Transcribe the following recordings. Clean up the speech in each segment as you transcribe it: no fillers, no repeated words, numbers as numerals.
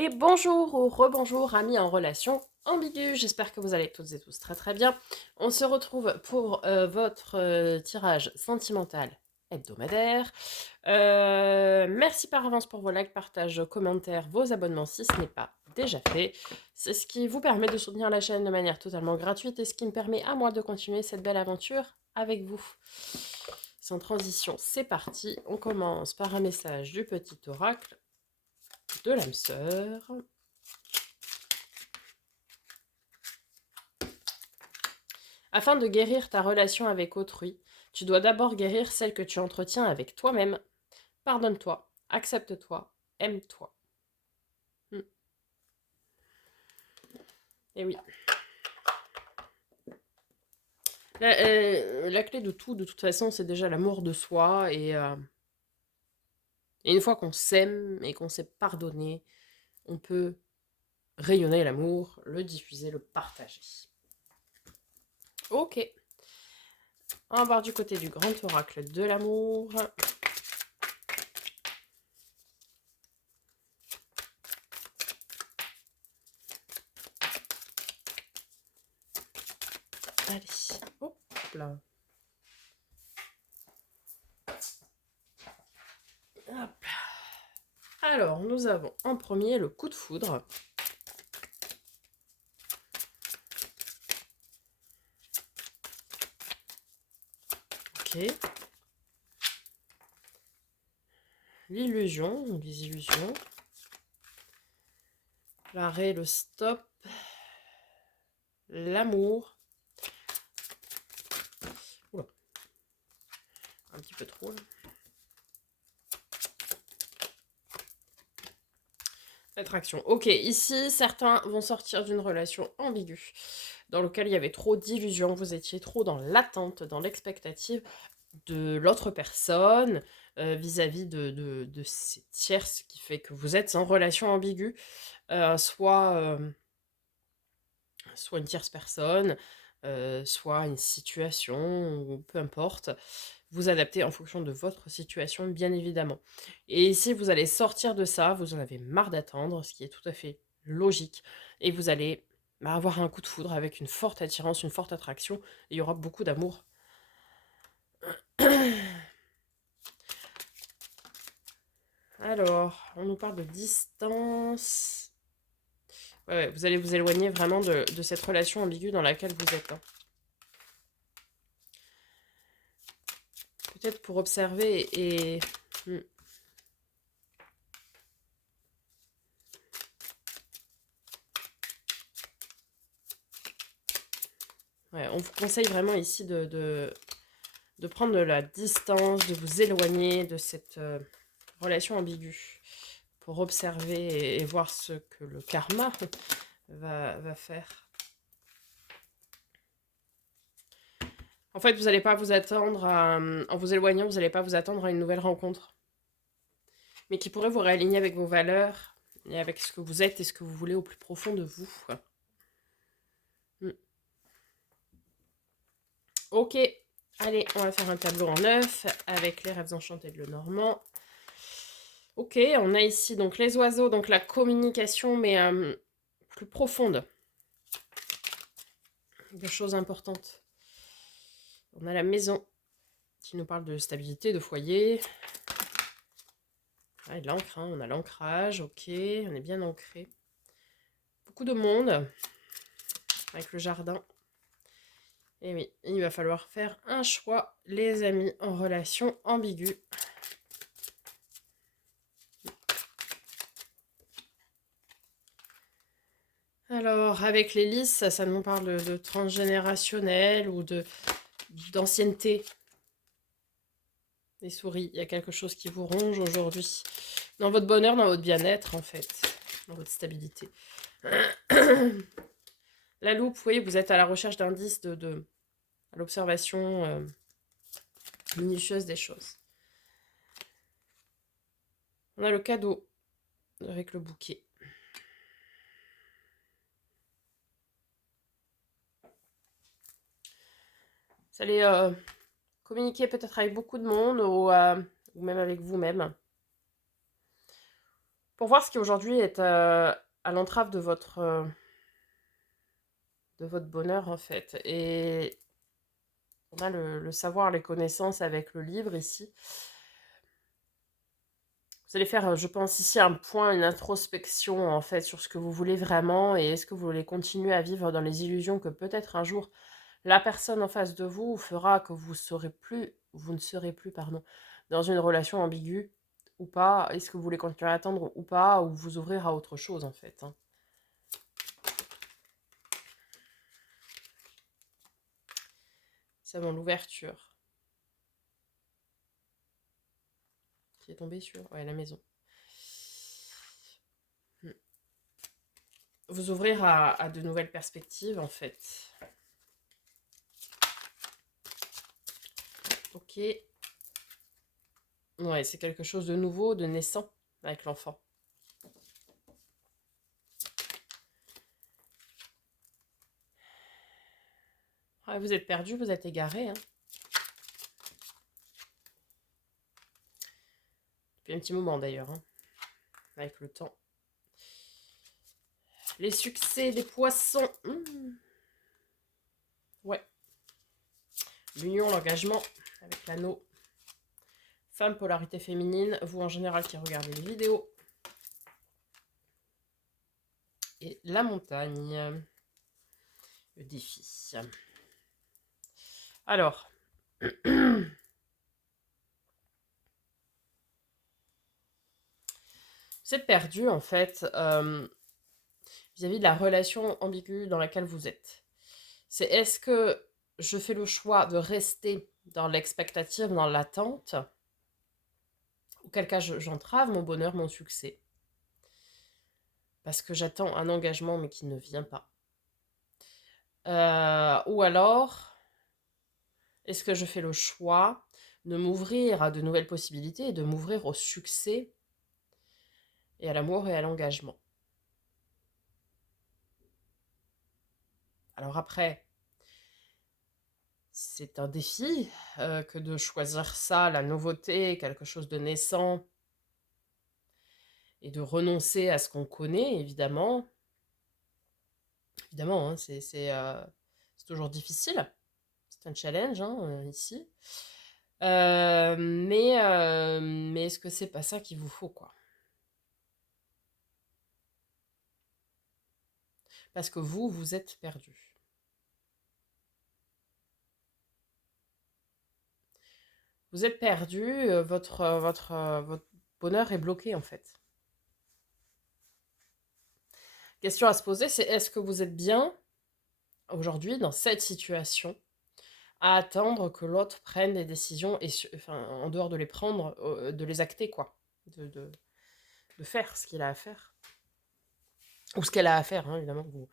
Et bonjour ou rebonjour amis en relation ambiguë, j'espère que vous allez toutes et tous très très bien. On se retrouve pour votre tirage sentimental hebdomadaire. Merci par avance pour vos likes, partages, commentaires, vos abonnements si ce n'est pas déjà fait. C'est ce qui vous permet de soutenir la chaîne de manière totalement gratuite et ce qui me permet à moi de continuer cette belle aventure avec vous. Sans transition, c'est parti. On commence par un message du petit oracle de l'âme sœur. Afin de guérir ta relation avec autrui, tu dois d'abord guérir celle que tu entretiens avec toi-même. Pardonne-toi, accepte-toi, aime-toi. Et oui. La clé de tout, de toute façon, c'est déjà l'amour de soi. Et une fois qu'on s'aime et qu'on s'est pardonné, on peut rayonner l'amour, le diffuser, le partager. Ok. On va voir du côté du grand oracle de l'amour. Allez, hop là. Hop. Alors, nous avons en premier le coup de foudre. Ok. L'illusion, ou les illusions. L'arrêt, le stop. L'amour. Oula. Un petit peu trop là. L'attraction. Ok, ici, certains vont sortir d'une relation ambiguë, dans laquelle il y avait trop d'illusions, vous étiez trop dans l'attente, dans l'expectative de l'autre personne, vis-à-vis de ces tierces, qui fait que vous êtes en relation ambiguë, soit une tierce personne, soit une situation, ou peu importe. Vous adaptez en fonction de votre situation, bien évidemment. Et si vous allez sortir de ça, vous en avez marre d'attendre, ce qui est tout à fait logique, et vous allez avoir un coup de foudre avec une forte attirance, une forte attraction, et il y aura beaucoup d'amour. Alors, on nous parle de distance. Ouais, vous allez vous éloigner vraiment de cette relation ambiguë dans laquelle vous êtes. Hein. Peut-être pour observer et... Ouais, on vous conseille vraiment ici de prendre de la distance, de vous éloigner de cette relation ambiguë pour observer et voir ce que le karma va faire. En fait, vous n'allez pas vous attendre en vous éloignant, vous n'allez pas vous attendre à une nouvelle rencontre, mais qui pourrait vous réaligner avec vos valeurs et avec ce que vous êtes et ce que vous voulez au plus profond de vous. Ok, allez, on va faire un tableau en 9 avec les rêves enchantés de Lenormand. Ok, on a ici donc les oiseaux, donc la communication, mais plus profonde. De choses importantes. On a la maison qui nous parle de stabilité, de foyer. Ah, et de l'encre, hein, on a l'ancrage, ok, on est bien ancré. Beaucoup de monde avec le jardin. Et oui, il va falloir faire un choix, les amis, en relation ambiguë. Alors, avec les lys, ça nous parle de transgénérationnel ou d'ancienneté. Les souris, il y a quelque chose qui vous ronge aujourd'hui. Dans votre bonheur, dans votre bien-être, en fait. Dans votre stabilité. La loupe, oui, vous êtes à la recherche d'indices à l'observation minutieuse des choses. On a le cadeau avec le bouquet. Vous allez communiquer peut-être avec beaucoup de monde ou même avec vous-même. Pour voir ce qui aujourd'hui est à l'entrave de votre bonheur, en fait. Et on a le savoir, les connaissances avec le livre ici. Vous allez faire, je pense, ici un point, une introspection, en fait, sur ce que vous voulez vraiment et est-ce que vous voulez continuer à vivre dans les illusions que peut-être un jour la personne en face de vous fera que vous ne serez plus, pardon, dans une relation ambiguë ou pas. Est-ce que vous voulez continuer à attendre ou pas, ou vous ouvrir à autre chose, en fait, hein. C'est bon, l'ouverture qui est tombée sur ouais, la maison. Hmm. Vous ouvrir à de nouvelles perspectives, en fait. Ok. Ouais, c'est quelque chose de nouveau, de naissant avec l'enfant. Ah, vous êtes perdu, vous êtes égaré, hein. Depuis un petit moment d'ailleurs, hein, avec le temps. Les succès des poissons. Ouais. L'union, l'engagement avec l'anneau. Femme, polarité féminine. Vous en général qui regardez les vidéos. Et la montagne. Le défi. Alors. Vous êtes perdu en fait vis-à-vis de la relation ambiguë dans laquelle vous êtes. C'est est-ce que je fais le choix de rester dans l'expectative, dans l'attente, auquel cas j'entrave mon bonheur, mon succès, parce que j'attends un engagement mais qui ne vient pas. Ou alors, est-ce que je fais le choix de m'ouvrir à de nouvelles possibilités et de m'ouvrir au succès et à l'amour et à l'engagement. Alors après, c'est un défi que de choisir ça, la nouveauté, quelque chose de naissant, et de renoncer à ce qu'on connaît, évidemment. Évidemment, hein, c'est toujours difficile. C'est un challenge, hein, ici. Mais est-ce que c'est pas ça qu'il vous faut, quoi? Parce que vous êtes perdu. Vous êtes perdu, votre bonheur est bloqué, en fait. Question à se poser, c'est est-ce que vous êtes bien, aujourd'hui, dans cette situation, à attendre que l'autre prenne des décisions, et enfin, en dehors de les prendre, de les acter, quoi. De faire ce qu'il a à faire. Ou ce qu'elle a à faire, hein, évidemment, vous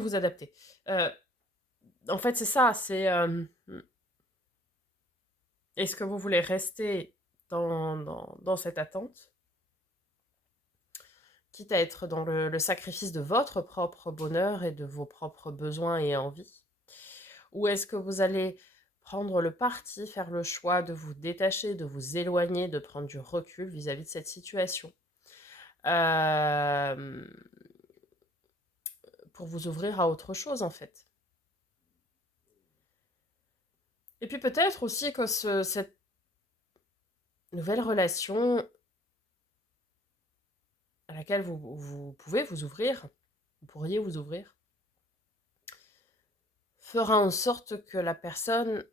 vous adaptez. Euh, En fait, c'est ça, c'est est-ce que vous voulez rester dans cette attente, quitte à être dans le sacrifice de votre propre bonheur et de vos propres besoins et envies, ou est-ce que vous allez prendre le parti, faire le choix de vous détacher, de vous éloigner, de prendre du recul vis-à-vis de cette situation, euh, pour vous ouvrir à autre chose, en fait. Et puis peut-être aussi que cette nouvelle relation à laquelle vous pouvez vous ouvrir, vous pourriez vous ouvrir, fera en sorte que la personne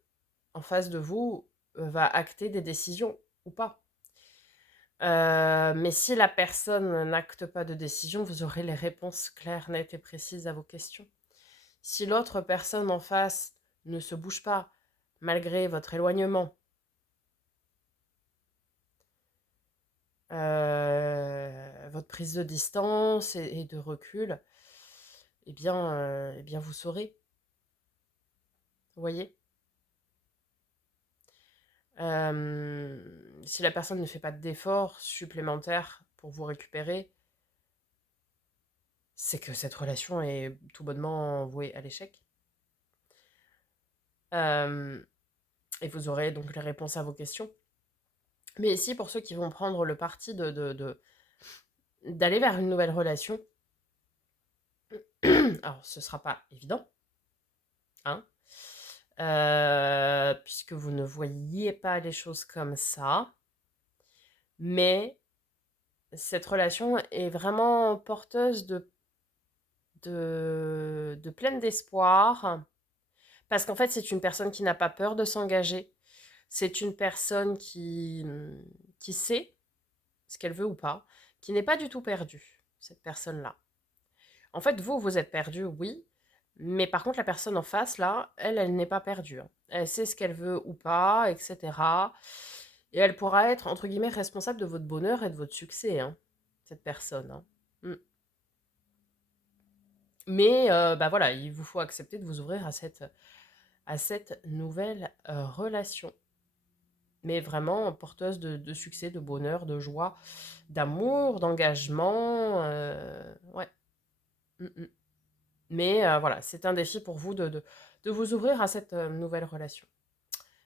en face de vous va acter des décisions ou pas. Mais si la personne n'acte pas de décision, vous aurez les réponses claires, nettes et précises à vos questions. Si l'autre personne en face ne se bouge pas, malgré votre éloignement, votre prise de distance et de recul, eh bien vous saurez. Vous voyez? Si la personne ne fait pas d'efforts supplémentaires pour vous récupérer, c'est que cette relation est tout bonnement vouée à l'échec. Et vous aurez donc les réponses à vos questions. Mais ici, pour ceux qui vont prendre le parti d'aller vers une nouvelle relation. Alors, ce ne sera pas évident, hein, puisque vous ne voyez pas les choses comme ça, mais cette relation est vraiment porteuse de pleine d'espoir, parce qu'en fait, c'est une personne qui n'a pas peur de s'engager. C'est une personne qui sait ce qu'elle veut ou pas, qui n'est pas du tout perdue, cette personne-là. En fait, vous, vous êtes perdu, oui, mais par contre, la personne en face, là, elle n'est pas perdue, hein. Elle sait ce qu'elle veut ou pas, etc. Et elle pourra être, entre guillemets, responsable de votre bonheur et de votre succès, hein, cette personne, hein. Mm. Mais bah voilà, il vous faut accepter de vous ouvrir à cette nouvelle relation. Mais vraiment porteuse de succès, de bonheur, de joie, d'amour, d'engagement. Ouais. Mm, mm. Mais voilà, c'est un défi pour vous de vous ouvrir à cette nouvelle relation.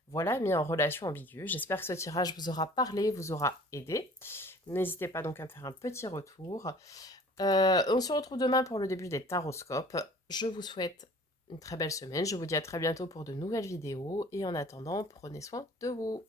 Voilà, mis en relation ambiguë. J'espère que ce tirage vous aura parlé, vous aura aidé. N'hésitez pas donc à me faire un petit retour. On se retrouve demain pour le début des taroscopes. Je vous souhaite une très belle semaine. Je vous dis à très bientôt pour de nouvelles vidéos. Et en attendant, prenez soin de vous.